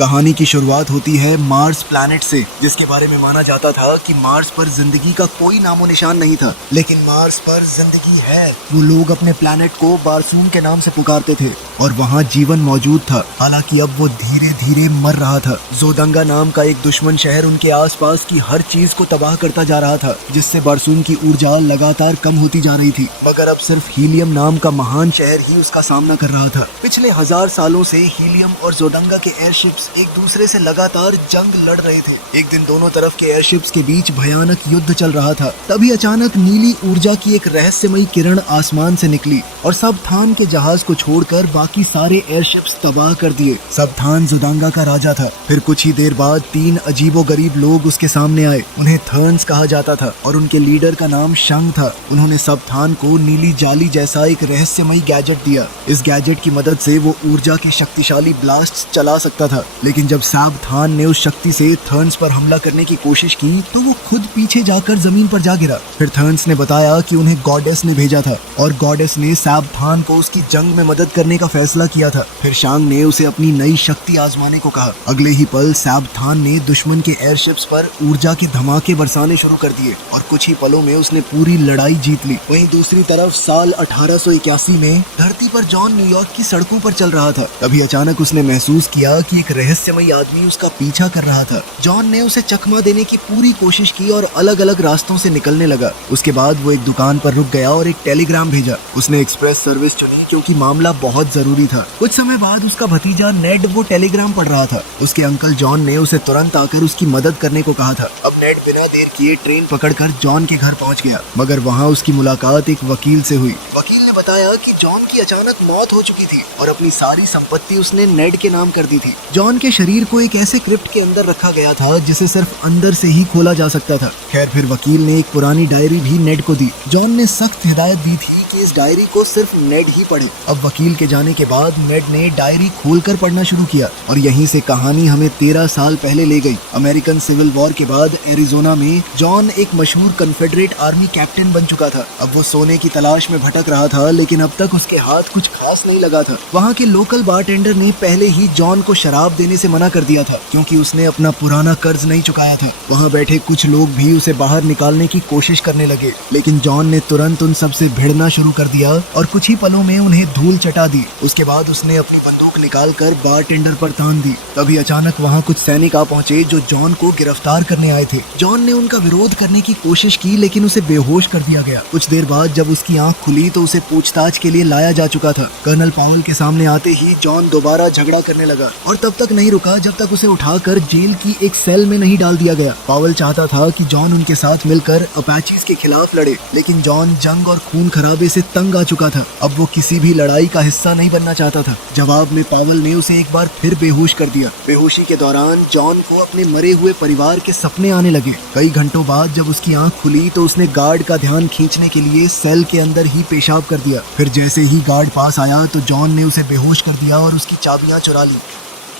कहानी की शुरुआत होती है मार्स प्लैनेट से, जिसके बारे में माना जाता था कि मार्स पर जिंदगी का कोई नामो निशान नहीं था, लेकिन मार्स पर जिंदगी है। वो लोग अपने प्लैनेट को बारसूम के नाम से पुकारते थे और वहाँ जीवन मौजूद था। हालांकि अब वो धीरे धीरे मर रहा था। जोदंगा नाम का एक दुश्मन शहर उनके आसपास की हर चीज को तबाह करता जा रहा था, जिससे बारसूम की ऊर्जा लगातार कम होती जा रही थी। मगर अब सिर्फ हीलियम नाम का महान शहर ही उसका सामना कर रहा था। पिछले 1000 सालों से हीलियम और जोदंगा के एयरशिप्स एक दूसरे से लगातार जंग लड़ रहे थे। एक दिन दोनों तरफ के एयरशिप्स के बीच भयानक युद्ध चल रहा था। तभी अचानक नीली ऊर्जा की एक रहस्यमयी किरण आसमान से निकली और सबथान के जहाज को छोड़कर बाकी सारे एयरशिप्स तबाह कर दिए। सबथान जोदंगा का राजा था। फिर कुछ ही देर बाद 3 अजीबोगरीब लोग उसके सामने आए। उन्हें थर्न्स कहा जाता था और उनके लीडर का नाम शंग था। उन्होंने सबथान को नीली जाली जैसा एक रहस्यमयी गैजेट दिया। इस गैजेट की मदद से वो ऊर्जा के शक्तिशाली ब्लास्ट चला सकता था। लेकिन जब सबथान ने उस शक्ति से थर्न्स पर हमला करने की कोशिश की तो वो खुद पीछे जाकर जमीन पर जा गिरा। फिर थर्न्स ने बताया कि उन्हें गॉडेस ने भेजा था और गॉडेस ने सबथान को उसकी जंग में मदद करने का फैसला किया था। फिर शांग ने उसे अपनी नई शक्ति आजमाने को कहा। अगले ही पल सबथान ने दुश्मन के एयरशिप्स पर ऊर्जा के धमाके बरसाने शुरू कर दिए और कुछ ही पलों में उसने पूरी लड़ाई जीत ली। वहीं दूसरी तरफ साल 1881 में धरती पर जॉन न्यूयॉर्क की सड़कों पर चल रहा था। तभी अचानक उसने महसूस किया कि एक रहस्यमयी आदमी उसका पीछा कर रहा था। जॉन ने उसे चकमा देने की पूरी कोशिश की और अलग अलग रास्तों से निकलने लगा। उसके बाद वो एक दुकान पर रुक गया और एक टेलीग्राम भेजा। उसने एक्सप्रेस सर्विस चुनी क्योंकि मामला बहुत जरूरी था। कुछ समय बाद उसका भतीजा नेड वो टेलीग्राम पढ़ रहा था। उसके अंकल जॉन ने उसे तुरंत आकर उसकी मदद करने को कहा था। अब नेड बिना देर किए ट्रेन पकड़कर जॉन के घर पहुंच गया, मगर वहाँ उसकी मुलाकात एक वकील से हुई। वकील ने बताया कि जॉन की अचानक मौत हो चुकी थी और अपनी सारी संपत्ति उसने नेड के नाम कर दी थी। जॉन के शरीर को एक ऐसे क्रिप्ट के अंदर रखा गया था जिसे सिर्फ अंदर से ही खोला जा सकता था। खैर, फिर वकील ने एक पुरानी डायरी भी नेड को दी। जॉन ने सख्त हिदायत दी थी कि इस डायरी को सिर्फ नेड ही पढ़े। अब वकील के जाने के बाद नेड ने डायरी खोलकर पढ़ना शुरू किया और यहीं से कहानी हमें 13 साल पहले ले गई। अमेरिकन सिविल वॉर के बाद एरिजोना में जॉन एक मशहूर कन्फेडरेट आर्मी कैप्टन बन चुका था। अब वो सोने की तलाश में भटक रहा था, लेकिन अब तक उसके हाथ कुछ खास नहीं लगा था। वहाँ के लोकल बारटेंडर ने पहले ही जॉन को शराब देने से मना कर दिया था क्योंकि उसने अपना पुराना कर्ज नहीं चुकाया था। वहाँ बैठे कुछ लोग भी उसे बाहर निकालने की कोशिश करने लगे, लेकिन जॉन ने तुरंत उन सब से भिड़ना शुरू कर दिया और कुछ ही पलों में उन्हें धूल चटा दी। उसके बाद उसने अपनी बंदूक निकालकर बारटेंडर पर तान दी। तभी अचानक वहाँ कुछ सैनिक आ पहुंचे जो जॉन को गिरफ्तार करने आए थे। जॉन ने उनका विरोध करने की कोशिश की, लेकिन उसे बेहोश कर दिया गया। कुछ देर बाद जब उसकी आंख खुली तो उसे पूछताछ के लिए लाया जा चुका था। कर्नल पाउल के सामने आते ही जॉन दोबारा झगड़ा करने लगा और तब तक नहीं रुका जब तक उसे उठाकर जेल की एक सेल में नहीं डाल दिया गया। पावल चाहता था कि जॉन उनके साथ मिलकर अपाचीज के खिलाफ लड़े, लेकिन जॉन जंग और खून खराबे से तंग आ चुका था। अब वो किसी भी लड़ाई का हिस्सा नहीं बनना चाहता था। जवाब में पावल ने उसे एक बार फिर बेहोश कर दिया। बेहोशी के दौरान जॉन को अपने मरे हुए परिवार के सपने आने लगे। कई घंटों बाद जब उसकी आंख खुली तो उसने गार्ड का ध्यान खींचने के लिए सेल के अंदर ही पेशाब कर दिया। फिर जैसे ही गार्ड पास आया तो जॉन ने उसे बेहोश कर दिया और उसकी चाबियां चुरा ली।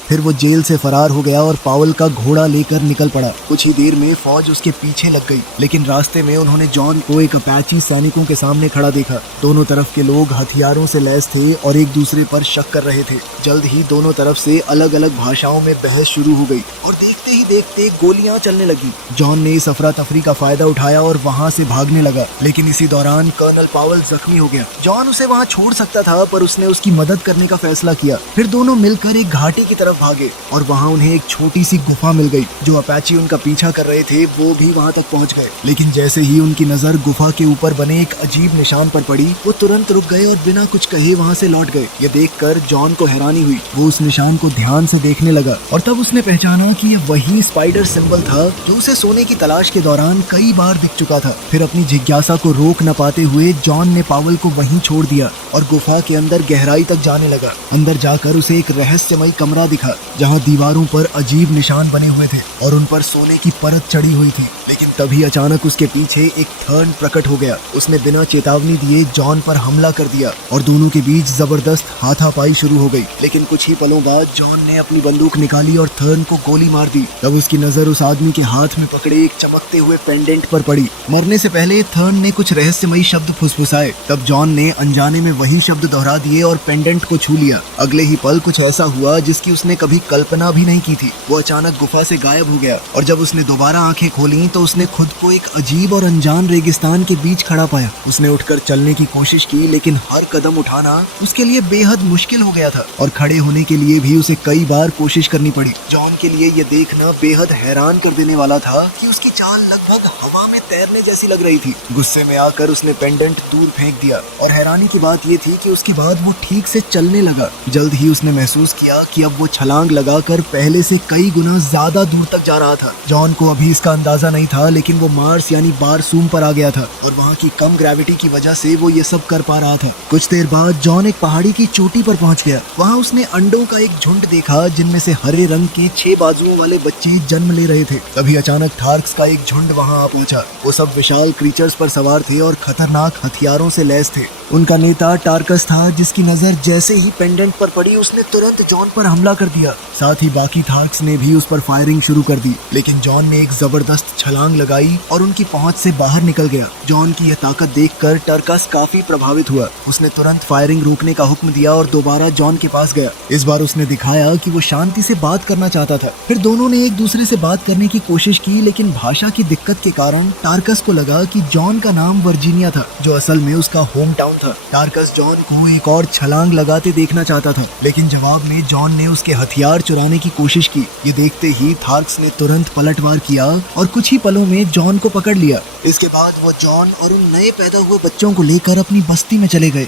फिर वो जेल से फरार हो गया और पावल का घोड़ा लेकर निकल पड़ा। कुछ ही देर में फौज उसके पीछे लग गई, लेकिन रास्ते में उन्होंने जॉन को एक अपाची सैनिकों के सामने खड़ा देखा। दोनों तरफ के लोग हथियारों से लैस थे और एक दूसरे पर शक कर रहे थे। जल्द ही दोनों तरफ से अलग अलग भाषाओं में बहस शुरू हो गई और देखते ही देखते गोलियां चलने लगी। जॉन ने इस अफरा तफरी का फायदा उठाया और वहाँ से भागने लगा, लेकिन इसी दौरान कर्नल पावल जख्मी हो गया। जॉन उसे वहाँ छोड़ सकता था, पर उसने उसकी मदद करने का फैसला किया। फिर दोनों मिलकर एक घाटी की तरफ भागे और वहाँ उन्हें एक छोटी सी गुफा मिल गई। जो अपाची उनका पीछा कर रहे थे वो भी वहाँ तक पहुँच गए, लेकिन जैसे ही उनकी नजर गुफा के ऊपर बने एक अजीब निशान पर पड़ी, वो तुरंत रुक गए और बिना कुछ कहे वहाँ से लौट गए। ये देखकर जॉन को हैरानी हुई। वो उस निशान को ध्यान से देखने लगा और तब उसने पहचाना कि ये वही स्पाइडर सिंबल था जो उसे सोने की तलाश के दौरान कई बार दिख चुका था। फिर अपनी जिज्ञासा को रोक न पाते हुए जॉन ने पावल को वहीं छोड़ दिया और गुफा के अंदर गहराई तक जाने लगा। अंदर जाकर उसे एक रहस्यमयी कमरा दिखा जहाँ दीवारों पर अजीब निशान बने हुए थे और उन पर सोने की परत चढ़ी हुई थी। लेकिन तभी अचानक उसके पीछे एक थर्न प्रकट हो गया। उसने बिना चेतावनी दिए जॉन पर हमला कर दिया और दोनों के बीच जबरदस्त हाथापाई शुरू हो गई। लेकिन कुछ ही पलों बाद जॉन ने अपनी बंदूक निकाली और थर्न को गोली मार दी। तब उसकी नजर उस आदमी के हाथ में पकड़े एक चमकते हुए पेंडेंट पर पड़ी। मरने से पहले थर्न ने कुछ रहस्यमयी शब्द फुसफुसाए। तब जॉन ने अनजाने में वही शब्द दोहरा दिए और पेंडेंट को छू लिया। अगले ही पल कुछ ऐसा हुआ जिसकी उसने उसने कभी कल्पना भी नहीं की थी। वो अचानक गुफा से गायब हो गया और जब उसने दोबारा आंखें खोली तो उसने खुद को एक अजीब और अनजान रेगिस्तान के बीच खड़ा पाया। उसने उठकर चलने की कोशिश की लेकिन हर कदम उठाना उसके लिए बेहद मुश्किल हो गया था और खड़े होने के लिए भी उसे कई बार कोशिश करनी पड़ी। जॉन के लिए ये देखना बेहद हैरान कर देने वाला था कि उसकी चाल लगभग हवा में तैरने जैसी लग रही थी। गुस्से में आकर उसने पेंडेंट दूर फेंक दिया और हैरानी की बात ये थी कि उसके बाद वो ठीक से चलने लगा। जल्द ही उसने महसूस किया कि अब वो छलांग लगाकर पहले से कई गुना ज्यादा दूर तक जा रहा था। जॉन को अभी इसका अंदाजा नहीं था लेकिन वो मार्स यानी बारसूम पर आ गया था और वहाँ की कम ग्रेविटी की वजह से वो ये सब कर पा रहा था। कुछ देर बाद जॉन एक पहाड़ी की चोटी पर पहुंच गया। वहाँ उसने अंडों का एक झुंड देखा जिनमें से हरे रंग के 6 बाजुओं वाले बच्चे जन्म ले रहे थे। तभी अचानक थार्क्स का एक झुंड वहाँ आ पहुंचा। वो सब विशाल क्रीचर्स पर सवार थे और खतरनाक हथियारों से लैस थे। उनका नेता टार्कस था जिसकी नजर जैसे ही पेंडेंट पर पड़ी उसने तुरंत जॉन पर हमला कर दिया। साथ ही बाकी थार्क्स ने भी उस पर फायरिंग शुरू कर दी लेकिन जॉन ने एक जबरदस्त छलांग लगाई और उनकी पहुंच से बाहर निकल गया। जॉन की यह ताकत देखकर टार्कस काफी प्रभावित हुआ। उसने तुरंत फायरिंग रोकने का हुक्म दिया और दोबारा जॉन के पास गया। इस बार उसने दिखाया कि वो शांति से बात करना चाहता था। फिर दोनों ने एक दूसरे से बात करने की कोशिश की लेकिन भाषा की दिक्कत के कारण टार्कस को लगा कि जॉन का नाम वर्जीनिया था जो असल में उसका होम टाउन था। टार्कस जॉन को एक और छलांग लगाते देखना चाहता था लेकिन जवाब में जॉन ने उसके हथियार चुराने की कोशिश की। ये देखते ही थार्क्स ने तुरंत पलटवार किया और कुछ ही पलों में जॉन को पकड़ लिया। इसके बाद वो जॉन और उन नए पैदा हुए बच्चों को लेकर अपनी बस्ती में चले गए।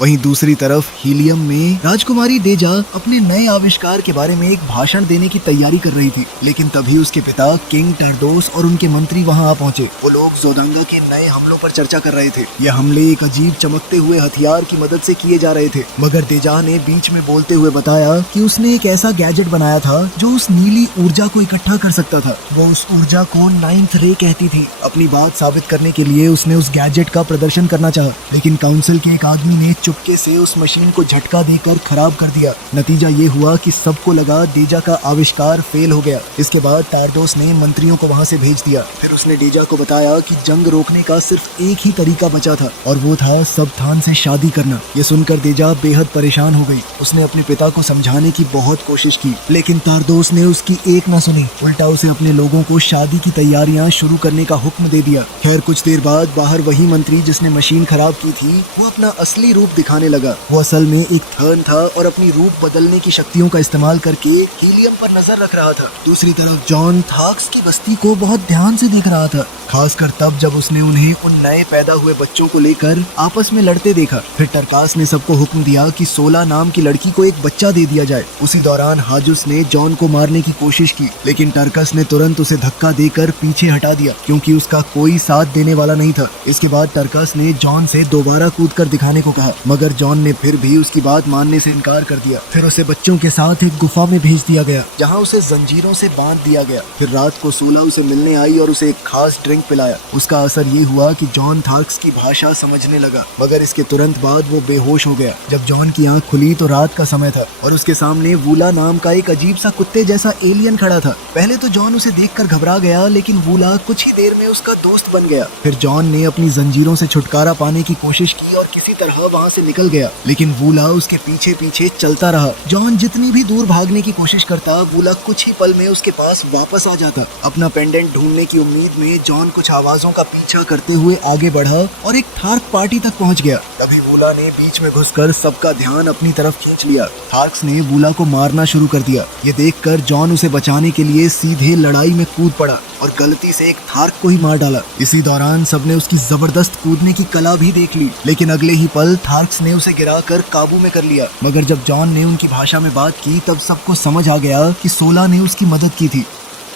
वहीं दूसरी तरफ हीलियम में राजकुमारी डेजा अपने नए आविष्कार के बारे में एक भाषण देने की तैयारी कर रही थी लेकिन तभी उसके पिता किंग टार्डोस और उनके मंत्री वहां आ पहुंचे। वो लोग जोदांगा के नए हमलों पर चर्चा कर रहे थे। ये हमले एक अजीब चमकते हुए हथियार की मदद से किए जा रहे थे मगर डेजा ने बीच में बोलते हुए बताया कि उसने एक ऐसा गैजेट बनाया था जो उस नीली ऊर्जा को इकट्ठा कर सकता था। वो उस ऊर्जा को 9th रे कहती थी। अपनी बात साबित करने के लिए उसने उस गैजेट का प्रदर्शन करना चाहा लेकिन काउंसिल के एक आदमी ने चुपके से उस मशीन को झटका देकर खराब कर दिया। नतीजा ये हुआ कि सबको लगा डेजा का आविष्कार फेल हो गया। इसके बाद टार्डोस ने मंत्रियों को वहां से भेज दिया। फिर उसने डेजा को बताया कि जंग रोकने का सिर्फ एक ही तरीका बचा था और वो था सबथान से शादी करना। ये सुनकर डेजा बेहद परेशान हो गई। उसने अपने पिता को समझाने की बहुत कोशिश की लेकिन टार्डोस ने उसकी एक न सुनी। उल्टा उसे अपने लोगों को शादी की तैयारियां शुरू करने का हुक्म दे दिया। खैर कुछ देर बाद बाहर वही मंत्री जिसने मशीन खराब की थी वो अपना असली रूप दिखाने लगा। वो असल में एक थर्न था और अपनी रूप बदलने की शक्तियों का इस्तेमाल करके हीलियम पर नजर रख रहा था। दूसरी तरफ जॉन थार्क्स की बस्ती को बहुत ध्यान से देख रहा था, खासकर तब जब उसने उन्हें उन नए पैदा हुए बच्चों को लेकर आपस में लड़ते देखा। फिर टरकास ने सबको हुक्म दिया कि 16 नाम की लड़की को एक बच्चा दे दिया जाए। उसी दौरान हाजुस ने जॉन को मारने की कोशिश की लेकिन टरकस ने तुरंत उसे धक्का देकर पीछे हटा दिया क्योंकि उसका कोई साथ देने वाला नहीं था। इसके बाद टरकस ने जॉन से दोबारा कूद कर दिखाने को कहा मगर जॉन ने फिर भी उसकी बात मानने से इनकार कर दिया। फिर उसे बच्चों के साथ एक गुफा में भेज दिया गया जहाँ उसे जंजीरों से बांध दिया गया। फिर रात को सोला उसे मिलने आई और उसे एक खास ड्रिंक पिलाया। उसका असर ये हुआ कि जॉन थार्क्स की भाषा समझने लगा मगर इसके तुरंत बाद वो बेहोश हो गया। जब जॉन की आंख खुली तो रात का समय था और उसके सामने वूला नाम का एक अजीब सा कुत्ते जैसा एलियन खड़ा था। पहले तो जॉन उसे देखकर घबरा गया लेकिन वूला कुछ ही देर में उसका दोस्त बन गया। फिर जॉन ने अपनी जंजीरों से छुटकारा पाने की कोशिश की और किसी तरह वहाँ से निकल गया लेकिन वूला उसके पीछे पीछे चलता रहा। जॉन जितनी भी दूर भागने की कोशिश करता वूला कुछ ही पल में उसके पास वापस आ जाता। अपना पेंडेंट ढूंढने की उम्मीद में जॉन कुछ आवाजों का पीछा करते हुए आगे बढ़ा और एक थार्क पार्टी तक पहुंच गया। तभी वूला ने बीच में घुसकर सबका ध्यान अपनी तरफ खींच लिया। थार्क्स ने वूला को मारना शुरू कर दिया। ये देखकर जॉन उसे बचाने के लिए सीधे लड़ाई में कूद पड़ा और गलती से एक थार्क को ही मार डाला। इसी दौरान सबने उसकी जबरदस्त कूदने की कला भी देख ली लेकिन अगले ही पल थार्क्स ने उसे गिराकर काबू में कर लिया। मगर जब जॉन ने उनकी भाषा में बात की तब सबको समझ आ गया कि सोला ने उसकी मदद की थी।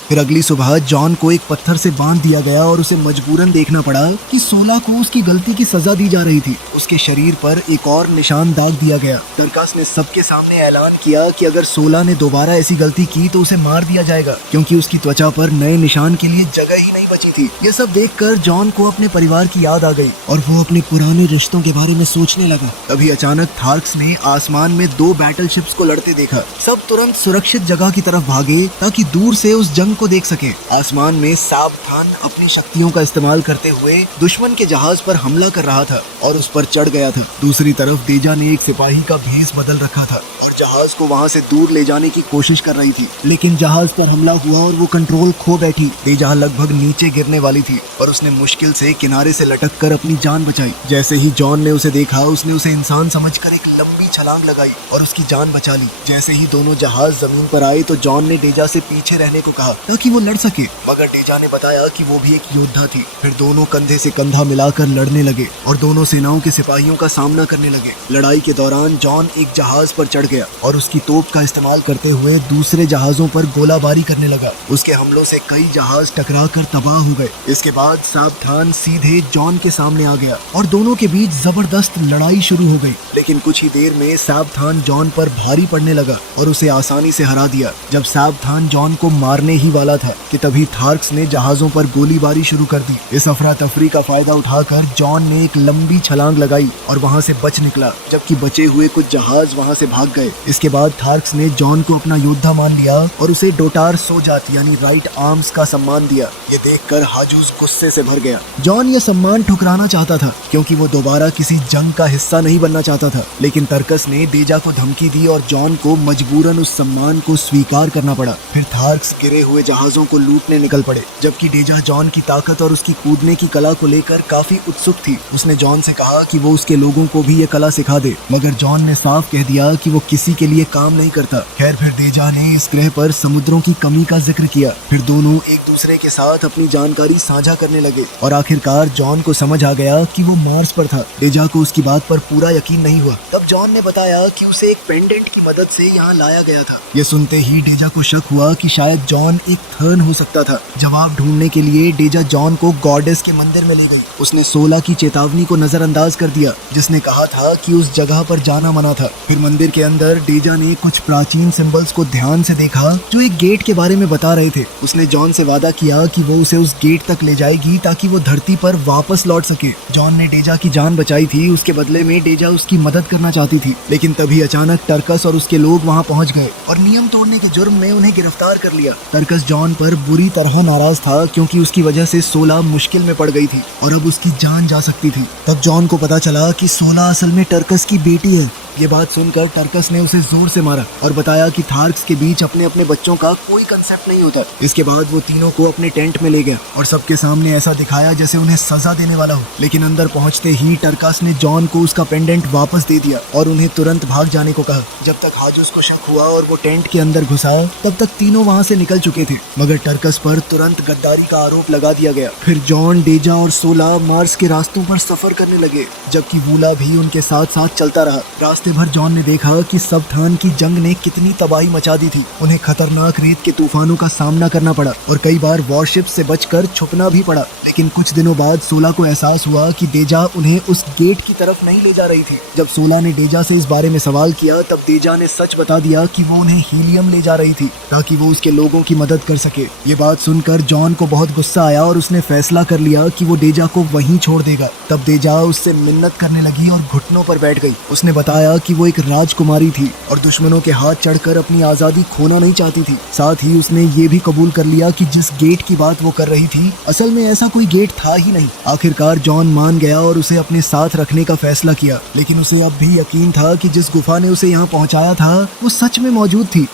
फिर अगली सुबह जॉन को एक पत्थर से बांध दिया गया और उसे मजबूरन देखना पड़ा कि सोला को उसकी गलती की सजा दी जा रही थी। उसके शरीर पर एक और निशान दाग दिया गया। टरकास ने सबके सामने ऐलान किया कि अगर सोला ने दोबारा ऐसी गलती की तो उसे मार दिया जाएगा क्योंकि उसकी त्वचा पर नए निशान के लिए जगह ही नहीं बची थी। थी। ये सब देखकर जॉन को अपने परिवार की याद आ गई और वो अपने पुराने रिश्तों के बारे में सोचने लगा। तभी अचानक थार्क्स ने आसमान में 2 बैटलशिप्स को लड़ते देखा। सब तुरंत सुरक्षित जगह की तरफ भागे ताकि दूर से उस जंग को देख सके। आसमान में सावधान अपनी शक्तियों का इस्तेमाल करते हुए दुश्मन के जहाज पर हमला कर रहा था और उस पर चढ़ गया था। दूसरी तरफ डेजा ने एक सिपाही का भेष बदल रखा था और जहाज को वहां से दूर ले जाने की कोशिश कर रही थी, लेकिन जहाज पर हमला हुआ और वो कंट्रोल खो बैठी। डेजा लगभग नीचे गिरने वाली थी और उसने मुश्किल से किनारे से लटक कर अपनी जान बचाई। जैसे ही जॉन ने उसे देखा, उसने उसे इंसान समझकर एक लंबी छलांग लगाई और उसकी जान बचा ली। जैसे ही दोनों जहाज जमीन पर आए तो जॉन ने डेजा से पीछे रहने को कहा ताकि वो लड़ सके, मगर डेजा ने बताया कि वो भी एक योद्धा थी। फिर दोनों कंधे से कंधा मिलाकर लड़ने लगे और दोनों सेनाओं के सिपाहियों का सामना करने लगे। लड़ाई के दौरान जॉन एक जहाज पर चढ़ गया और उसकी तोप का इस्तेमाल करते हुए दूसरे जहाजों पर गोलाबारी करने लगा। उसके हमलों से कई जहाज टकराकर तबाह हो गए। इसके बाद सावधान सीधे जॉन के सामने आ गया और दोनों के बीच जबरदस्त लड़ाई शुरू हो गई। लेकिन कुछ ही देर में सावधान जॉन पर भारी पड़ने लगा और उसे आसानी से हरा दिया। जब सावधान जॉन को मारने ही वाला था कि तभी थार्क्स ने जहाजों पर गोलीबारी शुरू कर दी। इस अफरा तफरी का फायदा उठाकर जॉन ने एक लंबी छलांग लगाई और वहां से बच निकला, जबकि बचे हुए कुछ जहाज वहां से भाग गए। इसके बाद थार्क्स ने जॉन को अपना योद्धा मान लिया और उसे डोटार सोजात यानी राइट आर्म्स का सम्मान दिया। ये देखकर हाजूस गुस्से से भर गया। जॉन ये सम्मान ठुकराना चाहता था क्योंकि वो दोबारा किसी जंग का हिस्सा नहीं बनना चाहता था, लेकिन तरकस ने डेजा को धमकी दी और जॉन को मजबूरन उस सम्मान को स्वीकार करना पड़ा। फिर थार्क्स गिरे हुए जहाजों को लूटने निकल पड़े, जबकि डेजा जॉन की ताकत और उसकी कूदने की कला को लेकर काफी उत्सुक थी। उसने जॉन से कहा कि वो उसके लोगों को भी ये कला सिखा दे, मगर जॉन ने साफ कह दिया कि वो किसी के लिए काम नहीं करता। खैर, फिर डेजा ने इस ग्रह पर समुद्रों की कमी का जिक्र किया। फिर दोनों एक दूसरे के साथ अपनी जानकारी साझा करने लगे और आखिरकार जॉन को समझ आ गया कि वो मार्स पर था। डेजा को उसकी बात पर पूरा यकीन नहीं हुआ। तब जॉन ने बताया कि उसे एक पेंडेंट की मदद से यहाँ लाया गया था। ये सुनते ही डेजा को शक हुआ कि शायद जॉन एक थर्न हो सकता था। जवाब ढूंढने के लिए डेजा जॉन को गॉडेस के मंदिर में ले गई। उसने 16 की चेतावनी को नजरअंदाज कर दिया जिसने कहा था कि उस जगह पर जाना मना था। फिर मंदिर के अंदर डेजा ने कुछ प्राचीन सिंबल्स को ध्यान से देखा जो एक गेट के बारे में बता रहे थे। उसने जॉन से वादा किया कि वो उसे उस गेट तक ले जाएगी ताकि वो धरती पर वापस लौट सके। जॉन ने डेजा की जान बचाई थी, उसके बदले में डेजा उसकी मदद करना चाहती थी, लेकिन तभी अचानक टर्कस और उसके लोग वहाँ पहुँच गए और नियम तोड़ने के जुर्म में उन्हें गिरफ्तार कर लिया। टर्कस जॉन पर बुरी तरह नाराज था क्योंकि उसकी वजह से 16 मुश्किल में पड़ गई थी और अब उसकी जान जा सकती थी। तब जॉन को पता चला कि 16 असल में टर्कस की बेटी है। ये बात सुनकर टर्कस ने उसे जोर से मारा और बताया कि थार्क्स के बीच अपने अपने बच्चों का कोई कंसेप्ट नहीं होता। इसके बाद वो तीनों को अपने टेंट में ले गया और सबके सामने ऐसा दिखाया जैसे उन्हें सजा देने वाला हो। लेकिन अंदर पहुंचते ही टर्कस ने जॉन को उसका पेंडेंट वापस दे दिया और उन्हें तुरंत भाग जाने को कहा। जब तक हाजूस को शक हुआ और वो टेंट के अंदर घुसा तब तक तीनों वहाँ से निकल चुके थे, मगर टर्कस पर तुरंत गद्दारी का आरोप लगा दिया गया। फिर जॉन, डेजा और 16 मार्स के रास्तों पर सफर करने लगे, जबकि वूला भी उनके साथ साथ चलता रहा। रास्ते भर जॉन ने देखा कि सबथान की जंग ने कितनी तबाही मचा दी थी। उन्हें खतरनाक रेत के तूफानों का सामना करना पड़ा और कई बार वॉरशिप से बचकर छुपना भी पड़ा। लेकिन कुछ दिनों बाद 16 को एहसास हुआ कि डेजा उन्हें उस गेट की तरफ नहीं ले जा रही थी। जब 16 ने डेजा से इस बारे में सवाल किया तब डेजा ने सच बता दिया कि वो उन्हें हीलियम ले जा रही थी ताकि वो उसके लोगों की मदद कर सके। ये बात सुनकर जॉन को बहुत गुस्सा आया और उसने फैसला कर लिया कि वो डेजा को वहीं छोड़ देगा। तब डेजा उससे मिन्नत करने लगी और घुटनों पर बैठ गई। उसने बताया कि वो एक राजकुमारी थी और दुश्मनों के हाथ चढ़कर अपनी आजादी खोना नहीं चाहती थी। साथ ही उसने ये भी कबूल कर लिया कि जिस गेट की बात वो कर रही थी असल में ऐसा कोई गेट था ही नहीं। आखिरकार जॉन मान गया और उसे अपने साथ रखने का फैसला किया, लेकिन उसे अब भी यकीन था कि जिस गुफा ने उसे यहाँ पहुँचाया था वो सच में मौजूद थी।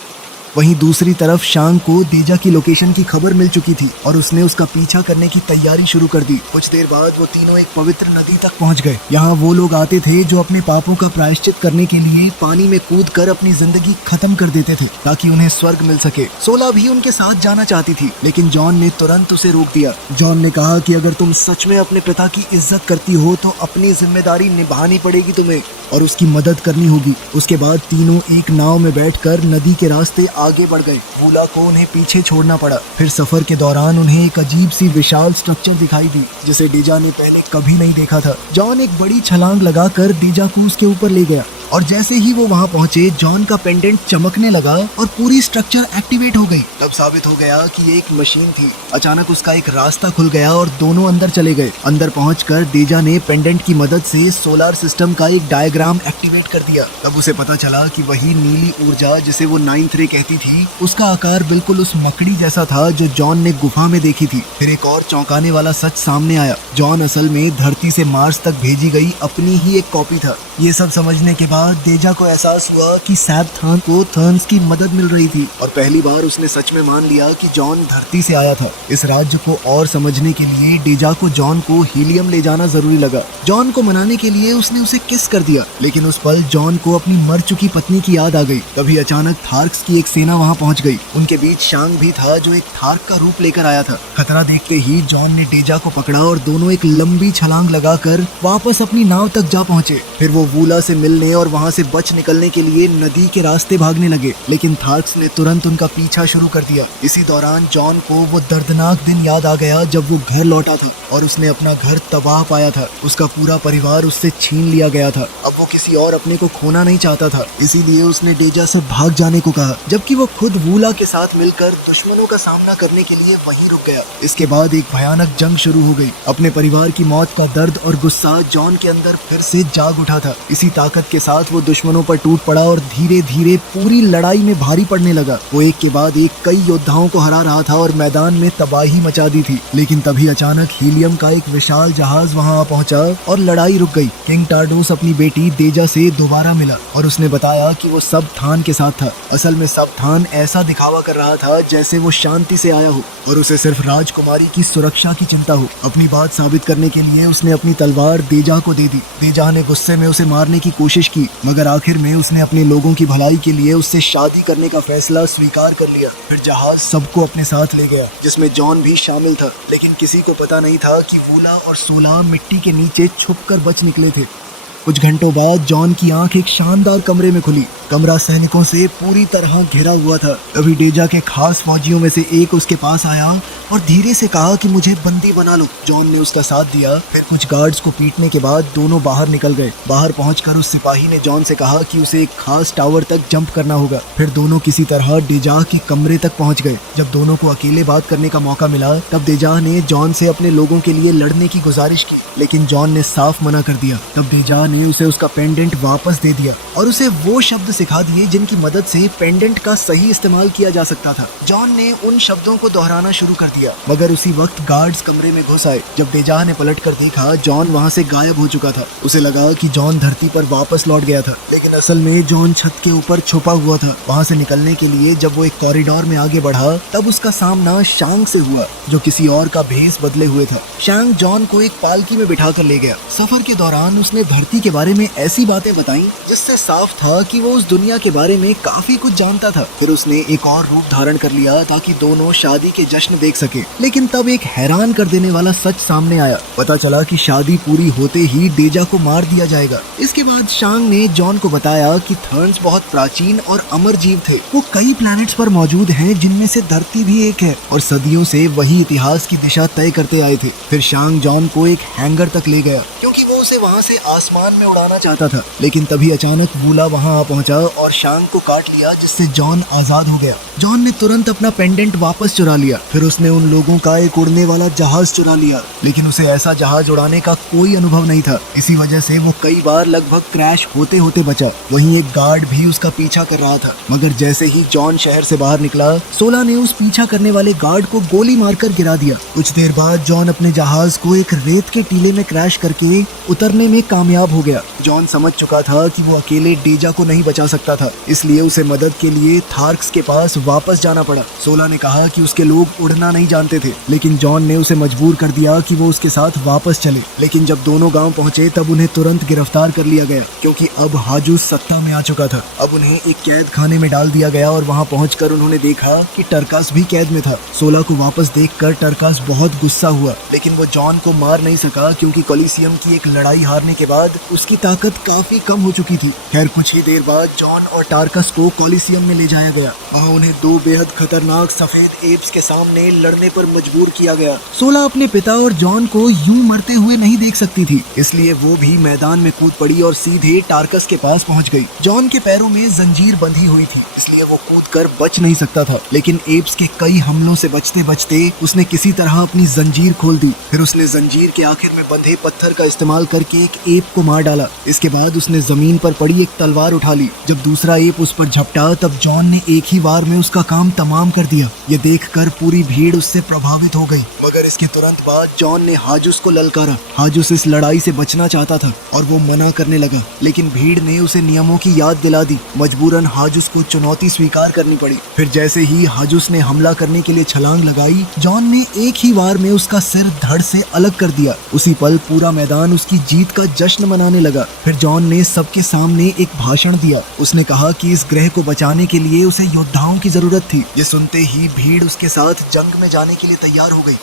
वहीं दूसरी तरफ शांग को डेजा की लोकेशन की खबर मिल चुकी थी और उसने उसका पीछा करने की तैयारी शुरू कर दी। कुछ देर बाद वो तीनों एक पवित्र नदी तक पहुंच गए। यहाँ वो लोग आते थे जो अपने पापों का प्रायश्चित करने के लिए पानी में कूदकर अपनी जिंदगी खत्म कर देते थे ताकि उन्हें स्वर्ग मिल सके। 16 भी उनके साथ जाना चाहती थी, लेकिन जॉन ने तुरंत उसे रोक दिया। जॉन ने कहा कि अगर तुम सच में अपने पिता की इज्जत करती हो तो अपनी जिम्मेदारी निभानी पड़ेगी तुम्हें और उसकी मदद करनी होगी। उसके बाद तीनों एक नाव में बैठकर नदी के रास्ते आगे बढ़ गए। वूला को उन्हें पीछे छोड़ना पड़ा। फिर सफर के दौरान उन्हें एक अजीब सी विशाल स्ट्रक्चर दिखाई दी जिसे डेजा ने पहले कभी नहीं देखा था। जॉन एक बड़ी छलांग लगाकर डेजा को उसके ऊपर ले गया और जैसे ही वो वहाँ पहुंचे जॉन का पेंडेंट चमकने लगा और पूरी स्ट्रक्चर एक्टिवेट हो गई। तब साबित हो गया कि ये एक मशीन थी। अचानक उसका एक रास्ता खुल गया और दोनों अंदर चले गए। अंदर पहुंचकर डेजा ने पेंडेंट की मदद से सोलर सिस्टम का एक डायग्राम एक्टिवेट कर दिया। तब उसे पता चला कि वही नीली ऊर्जा जिसे वो 9th रे कहती थी, उसका आकार बिल्कुल उस मकड़ी जैसा था जो जॉन ने गुफा में देखी थी। फिर एक और चौंकाने वाला सच सामने आया। जॉन असल में धरती से मार्स तक भेजी गई अपनी ही एक कॉपी था। ये सब समझने के बाद डेजा को एहसास हुआ कि सैब थान को थर्न्स की मदद मिल रही थी और पहली बार उसने सच में मान लिया कि जॉन धरती से आया था। इस राज्य को और समझने के लिए डेजा को जॉन को हीलियम ले जाना जरूरी लगा। जॉन को मनाने के लिए उसने उसे किस कर दिया, लेकिन उस पल जॉन को अपनी मर चुकी पत्नी की याद आ गई। तभी अचानक थार्क्स की एक सेना वहाँ पहुँच गई। उनके बीच शांग भी था जो एक थार्क का रूप लेकर आया था। खतरा देखते ही जॉन ने डेजा को पकड़ा और दोनों एक लंबी छलांग लगाकर वापस अपनी नाव तक जा पहुंचे। फिर वो वूला से मिलने और वहाँ से बच निकलने के लिए नदी के रास्ते भागने लगे, लेकिन थार्क्स ने तुरंत उनका पीछा शुरू कर दिया। इसी दौरान जॉन को वो दर्दनाक दिन याद आ गया जब वो घर लौटा था और उसने अपना घर तबाह पाया था। उसका पूरा परिवार उससे छीन लिया गया था। अब वो किसी और अपने को खोना नहीं चाहता था, इसीलिए उसने डेजा से भाग जाने को कहा, जबकि वो खुद वूला के साथ मिलकर दुश्मनों का सामना करने के लिए वहीं रुक गया। इसके बाद एक भयानक जंग शुरू हो गई। अपने परिवार की मौत का दर्द और गुस्सा जॉन के अंदर फिर से जाग उठा था। इसी ताकत के साथ वो दुश्मनों पर टूट पड़ा और धीरे धीरे पूरी लड़ाई में भारी पड़ने लगा। वो एक के बाद एक कई योद्धाओं को हरा रहा था और मैदान में तबाही मचा दी थी। लेकिन तभी अचानक हीलियम का एक विशाल जहाज वहाँ पहुंचा और लड़ाई रुक गई। किंग टार्डोस अपनी बेटी डेजा से दोबारा मिला और उसने बताया कि वो सब थान के साथ था। असल में सब थान ऐसा दिखावा कर रहा था जैसे वो शांति से आया हो और उसे सिर्फ राजकुमारी की सुरक्षा की चिंता हो। अपनी बात साबित करने के लिए उसने अपनी तलवार डेजा को दे दी। डेजा ने गुस्से में उसे मारने की कोशिश की, मगर आखिर में उसने अपने लोगों की भलाई के लिए उससे शादी करने का फैसला स्वीकार कर लिया। फिर जहाज सबको अपने साथ ले गया, जिसमें जॉन भी शामिल था। लेकिन किसी को पता नहीं था कि वूला और सोला मिट्टी के नीचे छुपकर बच निकले थे। कुछ घंटों बाद जॉन की आंख एक शानदार कमरे में खुली। कमरा सैनिकों से पूरी तरह घिरा हुआ था। तभी डेजा के खास फौजियों में से एक उसके पास आया और धीरे से कहा कि मुझे बंदी बना लो। जॉन ने उसका साथ दिया। फिर कुछ गार्ड्स को पीटने के बाद दोनों बाहर निकल गए। बाहर पहुंचकर उस सिपाही ने जॉन से कहा कि उसे एक खास टावर तक जंप करना होगा। फिर दोनों किसी तरह डेजा के कमरे तक पहुंच गए। जब दोनों को अकेले बात करने का मौका मिला तब डेजा ने जॉन से अपने लोगों के लिए लड़ने की गुजारिश की, लेकिन जॉन ने साफ मना कर दिया। तब डेजा ने उसे उसका पेंडेंट वापस दे दिया और उसे वो शब्द सिखा दिए जिनकी मदद से पेंडेंट का सही इस्तेमाल किया जा सकता था। जॉन ने उन शब्दों को दोहराना शुरू कर दिया, मगर उसी वक्त गार्ड्स कमरे में घुस आए। जब डेजा ने पलटकर देखा, जॉन वहाँ से गायब हो चुका था। उसे लगा कि जॉन धरती पर वापस लौट गया था, लेकिन असल में जॉन छत के ऊपर छुपा हुआ था। वहाँ से निकलने के लिए जब वो एक कॉरिडोर में आगे बढ़ा तब उसका सामना शांग से हुआ, जो किसी और का भेस बदले हुए था। शांग जॉन को एक पालकी में बिठा कर ले गया। सफर के दौरान उसने धरती के बारे में ऐसी बातें बताई जिससे साफ था कि वो उस दुनिया के बारे में काफी कुछ जानता था। फिर उसने एक और रूप धारण कर लिया ताकि दोनों शादी के जश्न देख सके। लेकिन तब एक हैरान कर देने वाला सच सामने आया। पता चला कि शादी पूरी होते ही डेजा को मार दिया जाएगा। इसके बाद शांग ने जॉन को बताया कि थर्न्स बहुत प्राचीन और अमर जीव थे। वो कई प्लैनेट्स पर मौजूद हैं, जिनमें से धरती भी एक है, और सदियों से वही इतिहास की दिशा तय करते आए थे। फिर शांग जॉन को एक हैंगर तक ले गया क्योंकि वो उसे वहाँ से आसमान में उड़ाना चाहता था। लेकिन तभी अचानक वूला वहाँ आ पहुंचा और शांग को काट लिया, जिससे जॉन आजाद हो गया। जॉन ने तुरंत अपना पेंडेंट वापस चुरा लिया। फिर उसने उन लोगों का एक उड़ने वाला जहाज चुरा लिया, लेकिन उसे ऐसा जहाज उड़ाने का कोई अनुभव नहीं था। इसी वजह से वो कई बार लगभग क्रैश होते होते बचा। वहीं एक गार्ड भी उसका पीछा कर रहा था, मगर जैसे ही जॉन शहर से बाहर निकला, सोला ने उस पीछा करने वाले गार्ड को गोली मारकर गिरा दिया। कुछ देर बाद जॉन अपने जहाज को एक रेत के टीले में क्रैश करके उतरने में कामयाब हो गया। जॉन समझ चुका था कि वो अकेले डेजा को नहीं बचा सकता था, इसलिए उसे मदद के लिए थार्क्स के पास वापस जाना पड़ा। सोला ने कहा कि उसके लोग उड़ना नहीं जानते थे, लेकिन जॉन ने उसे मजबूर कर दिया कि वो उसके साथ वापस चले। लेकिन जब दोनों गांव पहुंचे तब उन्हें तुरंत गिरफ्तार कर लिया गया, क्योंकि अब हाजूस सत्ता में आ चुका था। अब उन्हें एक कैद खाने में डाल दिया गया और वहां पहुंचकर उन्होंने देखा कि टरकास भी कैद में था। सोला को वापस देखकर टरकास बहुत गुस्सा हुआ, लेकिन वो जॉन को मार नहीं सका क्योंकि कोलिसियम की एक लड़ाई हारने के बाद उसकी ताकत काफी कम हो चुकी थी। खैर कुछ ही देर बाद जॉन और टारकस को कोलिसियम में ले जाया गया। वहाँ उन्हें दो बेहद खतरनाक सफेद एप्स के सामने लड़ते मरने पर मजबूर किया गया। सोला अपने पिता और जॉन को यूं मरते हुए नहीं देख सकती थी, इसलिए वो भी मैदान में कूद पड़ी और सीधे टार्कस के पास पहुंच गई। जॉन के पैरों में जंजीर बंधी हुई थी, इसलिए वो कूदकर बच नहीं सकता था, लेकिन एप्स के कई हमलों से बचते बचते उसने किसी तरह अपनी जंजीर खोल दी। फिर उसने जंजीर के आखिर में बंधे पत्थर का इस्तेमाल करके एक एप को मार डाला। इसके बाद उसने जमीन पर पड़ी एक तलवार उठा ली। जब दूसरा एप उस पर झपटा तब जॉन ने एक ही बार में उसका काम तमाम कर दिया। ये देखकर पूरी भीड़ उससे प्रभावित हो गई, मगर इसके तुरंत बाद जॉन ने हाजुस को ललकारा। हाजुस इस लड़ाई से बचना चाहता था और वो मना करने लगा, लेकिन भीड़ ने उसे नियमों की याद दिला दी। मजबूरन हाजुस को चुनौती स्वीकार करनी पड़ी। फिर जैसे ही हाजुस ने हमला करने के लिए छलांग लगाई, जॉन ने एक ही बार में उसका सिर धड़ से अलग कर दिया। उसी पल पूरा मैदान उसकी जीत का जश्न मनाने लगा। फिर जॉन ने सबके सामने एक भाषण दिया। उसने कहा कि इस ग्रह को बचाने के लिए उसे योद्धाओं की जरूरत थी। ये सुनते ही भीड़ उसके साथ जंग में जाने के लिए तैयार हो गई।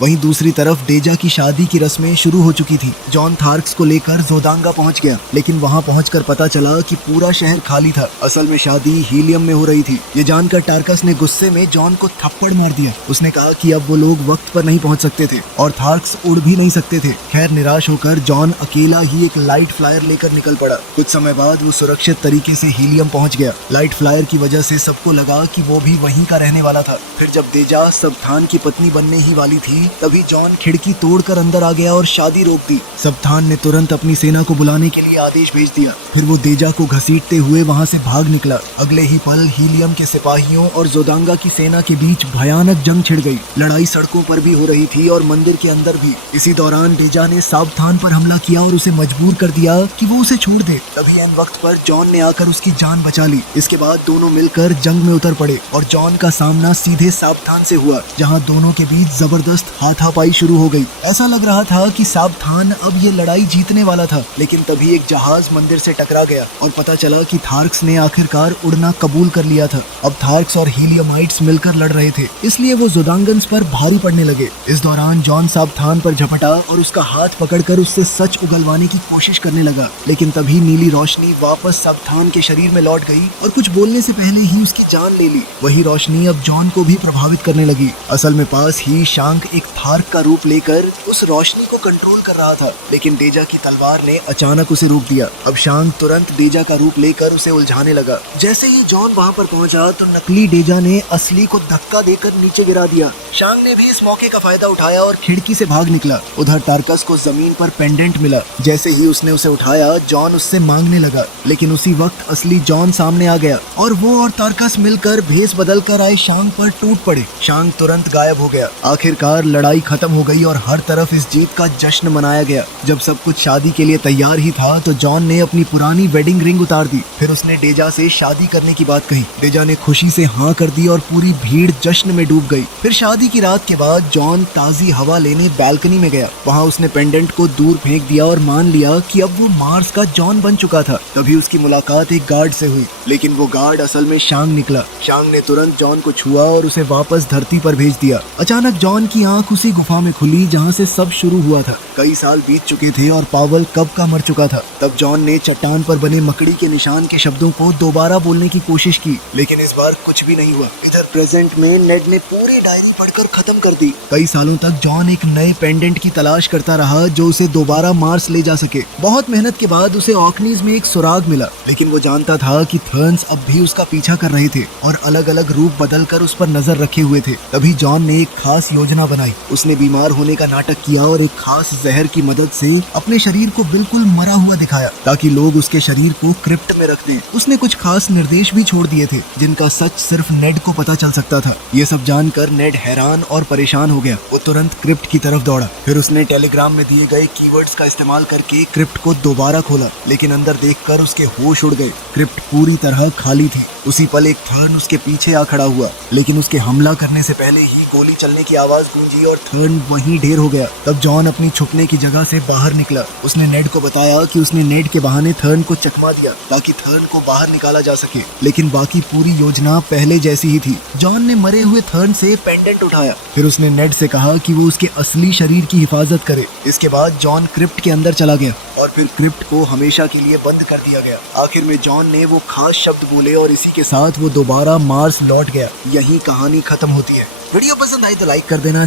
वहीं दूसरी तरफ डेजा की शादी की रस्में शुरू हो चुकी थी। जॉन थार्क्स को लेकर जोदांगा पहुंच गया, लेकिन वहां पहुंचकर पता चला कि पूरा शहर खाली था। असल में शादी हीलियम में हो रही थी। ये जानकर टार्कस ने गुस्से में जॉन को थप्पड़ मार दिया। उसने कहा कि अब वो लोग वक्त पर नहीं पहुंच सकते थे और थार्क्स उड़ भी नहीं सकते थे। खैर, निराश होकर जॉन अकेला ही एक लाइट फ्लायर लेकर निकल पड़ा। कुछ समय बाद वो सुरक्षित तरीके से हीलियम पहुंच गया। लाइट फ्लायर की वजह से सबको लगा कि वो भी वहीं का रहने वाला था। फिर जब डेजा सबथान की पत्नी बनने ही वाली थी, तभी जॉन खिड़की तोड़कर अंदर आ गया और शादी रोक दी। सबथान ने तुरंत अपनी सेना को बुलाने के लिए आदेश भेज दिया। फिर वो डेजा को घसीटते हुए वहां से भाग निकला। अगले ही पल हीलियम के सिपाहियों और जोदांगा की सेना के बीच भयानक जंग छिड़ गई। लड़ाई सड़कों पर भी हो रही थी और मंदिर के अंदर भी। इसी दौरान डेजा ने सबथान पर हमला किया और उसे मजबूर कर दिया कि वो उसे छोड़ दे। तभी एन वक्त पर जॉन ने आकर उसकी जान बचा ली। इसके बाद दोनों मिलकर जंग में उतर पड़े और जॉन का सामना सीधे सबथान से हुआ, जहां दोनों के बीच जबरदस्त हाथापाई शुरू हो गई। ऐसा लग रहा था कि सबथान अब ये लड़ाई जीतने वाला था, लेकिन तभी एक जहाज मंदिर से टकरा गया और पता चला कि थार्क्स ने आखिरकार उड़ना कबूल कर लिया था। अब थार्क्स और हीलियमाइट्स मिलकर लड़ रहे थे, इसलिए वो जोदांगन्स पर भारी पड़ने लगे। इस दौरान जॉन सबथान पर झपटा और उसका हाथ पकड़कर उससे सच उगलवाने की कोशिश करने लगा, लेकिन तभी नीली रोशनी वापस सबथान के शरीर में लौट गई और कुछ बोलने से पहले ही उसकी जान ले ली। वही रोशनी अब जॉन को भी प्रभावित करने लगी। असल में पास ही शांक एक थार्क का रूप लेकर उस रोशनी को कंट्रोल कर रहा था, लेकिन डेजा की तलवार ने अचानक उसे रोक दिया। अब शांक तुरंत डेजा का रूप लेकर उसे उलझाने लगा। जैसे ही जॉन वहां पर पहुंचा तो नकली डेजा ने असली को धक्का देकर नीचे गिरा दिया। शांक ने भी इस मौके का फायदा उठाया और खिड़की से भाग निकला। उधर टार्कस को जमीन पर पेंडेंट मिला। जैसे ही उसने उसे उठाया, जॉन उससे मांगने लगा, लेकिन उसी वक्त असली जॉन सामने आ गया और वो और टार्कस मिलकर भेस बदल कर आए शांक पर टूट पड़े। शांक तुरंत गायब हो गया। आखिरकार लड़ाई खत्म हो गई और हर तरफ इस जीत का जश्न मनाया गया। जब सब कुछ शादी के लिए तैयार ही था तो जॉन ने अपनी पुरानी वेडिंग रिंग उतार दी। फिर उसने डेजा से शादी करने की बात कही। डेजा ने खुशी से हाँ कर दी और पूरी भीड़ जश्न में डूब गई। फिर शादी की रात के बाद जॉन ताजी हवा लेने बालकनी में गया। वहाँ उसने पेंडेंट को दूर फेंक दिया और मान लिया कि अब वो मार्स का जॉन बन चुका था। तभी उसकी मुलाकात एक गार्ड से हुई, लेकिन वो गार्ड असल में शांग निकला। शांग ने तुरंत जॉन को छुआ और उसे वापस धरती पर भेज दिया। अचानक जॉन की आंख उसी गुफा में खुली जहाँ से सब शुरू हुआ था। कई साल बीत चुके थे और पावल कब का मर चुका था। तब जॉन ने चट्टान पर बने मकड़ी के निशान के शब्दों को दोबारा बोलने की कोशिश की, लेकिन इस बार कुछ भी नहीं हुआ। इधर प्रेजेंट में नेड ने पूरी डायरी पढ़कर खत्म कर दी। कई सालों तक जॉन एक नए पेंडेंट की तलाश करता रहा जो उसे दोबारा मार्स ले जा सके। बहुत मेहनत के बाद उसे ऑकनीज में एक सुराग मिला, लेकिन वो जानता था कि थर्न्स अब भी उसका पीछा कर रहे थे और अलग अलग रूप बदलकर उस पर नजर रखे हुए थे। तभी जॉन ने एक खास योजना बनाई। उसने बीमार होने का नाटक किया और एक खास जहर की मदद से अपने शरीर को बिल्कुल मरा हुआ दिखाया ताकि लोग उसके शरीर को क्रिप्ट में रख दें। उसने कुछ खास निर्देश भी छोड़ दिए थे जिनका सच सिर्फ नेड को पता चल सकता था। ये सब जानकर नेड हैरान और परेशान हो गया। वो तुरंत क्रिप्ट की तरफ दौड़ा। फिर उसने टेलीग्राम में दिए गए कीवर्ड्स का इस्तेमाल करके क्रिप्ट को दोबारा खोला, लेकिन अंदर देखकर उसके होश उड़ गए। क्रिप्ट पूरी तरह खाली थी। उसी पल एक थर्न उसके पीछे आ खड़ा हुआ, लेकिन उसके हमला करने से पहले ही गोली चलने की आवाज गूंजी और थर्न वहीं ढेर हो गया। तब जॉन अपनी छुपने की जगह से बाहर निकला। उसने नेड को बताया कि उसने नेड के बहाने थर्न को चकमा दिया ताकि थर्न को बाहर निकाला जा सके, लेकिन बाकी पूरी योजना पहले जैसी ही थी। जॉन ने मरे हुए थर्न से पेंडेंट उठाया। फिर उसने नेड से कहा कि वो उसके असली शरीर की हिफाजत करे। इसके बाद जॉन क्रिप्ट के अंदर चला गया और फिर क्रिप्ट को हमेशा के लिए बंद कर दिया गया। आखिर में जॉन ने वो खास शब्द बोले और इसी जिसके साथ वो दोबारा मार्स लौट गया। यही कहानी खत्म होती है। वीडियो पसंद आई तो लाइक कर देना।